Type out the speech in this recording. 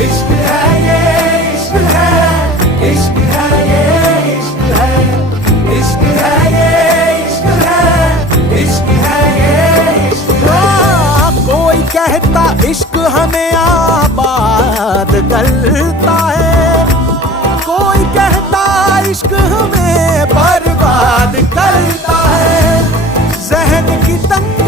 इश्क है ये, इश्क है, इश्क है ये, इश्क है, इश्क है ये, इश्क है, इश्क है ये, इश्क है। कोई कहता इश्क हमें आबाद करता है, कोई कहता इश्क हमें बर्बाद करता है। जहन की तंग